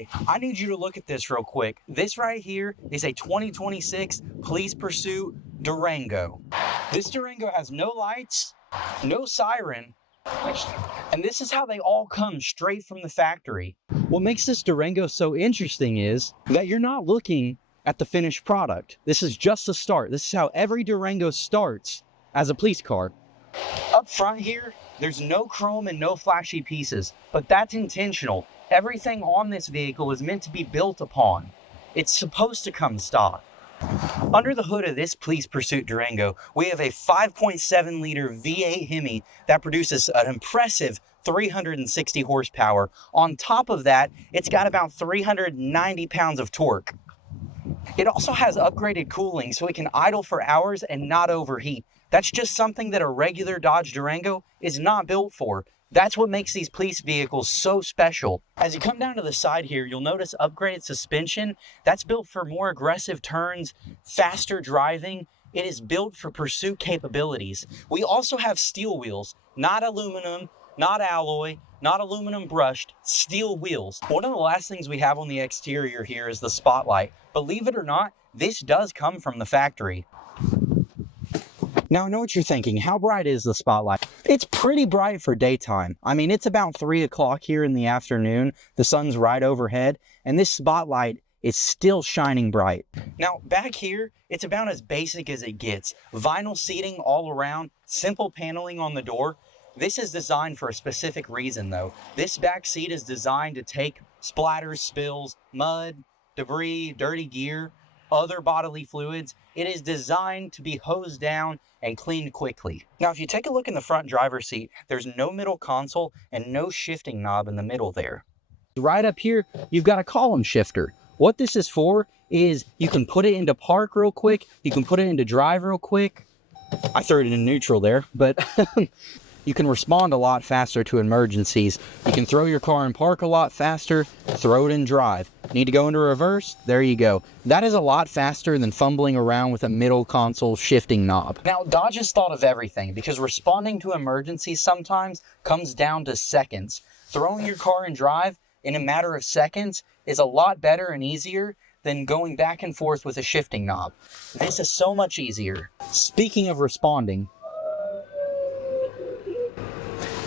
Okay, I need you to look at this real quick. This right here is a 2026 Police Pursuit Durango. This Durango has no lights, no siren, and this is how they all come straight from the factory. What makes this Durango so interesting is that you're not looking at the finished product. This is just the start. This is how every Durango starts as a police car. Up front here, there's no chrome and no flashy pieces, but that's intentional. Everything on this vehicle is meant to be built upon. It's supposed to come stock. Under the hood of this Police Pursuit Durango, we have a 5.7 liter V8 Hemi that produces an impressive 360 horsepower. On top of that, it's got about 390 pounds of torque. It also has upgraded cooling so it can idle for hours and not overheat. That's just something that a regular Dodge Durango is not built for. That's what makes these police vehicles so special. As you come down to the side here, you'll notice upgraded suspension. That's built for more aggressive turns, faster driving. It is built for pursuit capabilities. We also have steel wheels, not aluminum, not alloy, not aluminum brushed, steel wheels. One of the last things we have on the exterior here is the spotlight. Believe it or not, this does come from the factory. Now I know what you're thinking, how bright is the spotlight? It's pretty bright for daytime. I mean, it's about 3 o'clock here in the afternoon. The sun's right overhead, and this spotlight is still shining bright. Now back here, it's about as basic as it gets. Vinyl seating all around, simple paneling on the door. This is designed for a specific reason though. This back seat is designed to take splatters, spills, mud, debris, dirty gear, other bodily fluids. It is designed to be hosed down and cleaned quickly. Now, if you take a look in the front driver's seat, there's no middle console and no shifting knob in the middle there. Right up here, you've got a column shifter. What this is for is you can put it into park real quick. You can put it into drive real quick. I threw it in neutral there, but you can respond a lot faster to emergencies. You can throw your car in park a lot faster, throw it in drive. Need to go into reverse? There you go. That is a lot faster than fumbling around with a middle console shifting knob. Now, Dodge has thought of everything because responding to emergencies sometimes comes down to seconds. Throwing your car in drive in a matter of seconds is a lot better and easier than going back and forth with a shifting knob. This is so much easier. Speaking of responding,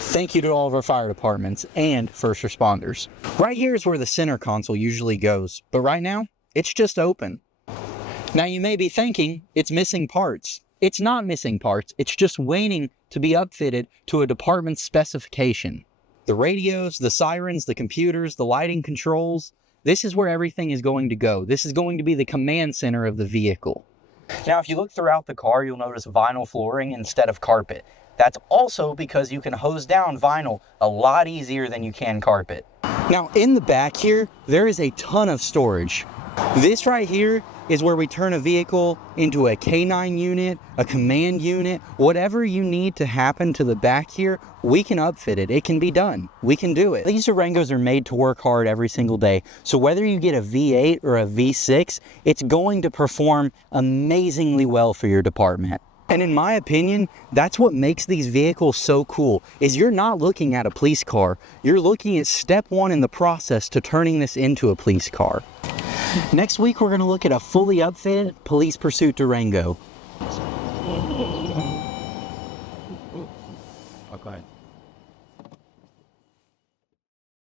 thank you to all of our fire departments and first responders. Right here is where the center console usually goes, but right now, it's just open. Now you may be thinking it's missing parts. It's not missing parts, it's just waiting to be upfitted to a department's specification. The radios, the sirens, the computers, the lighting controls, this is where everything is going to go. This is going to be the command center of the vehicle. Now, if you look throughout the car, you'll notice vinyl flooring instead of carpet. That's also because you can hose down vinyl a lot easier than you can carpet. Now, in the back here, there is a ton of storage. This right here is where we turn a vehicle into a K9 unit, a command unit, whatever you need to happen to the back here, we can upfit it. It can be done. We can do it. These Durangos are made to work hard every single day. So whether you get a V8 or a V6, it's going to perform amazingly well for your department. And in my opinion, that's what makes these vehicles so cool, is you're not looking at a police car. You're looking at step one in the process to turning this into a police car. Next week, we're going to look at a fully upfitted Police Pursuit Durango.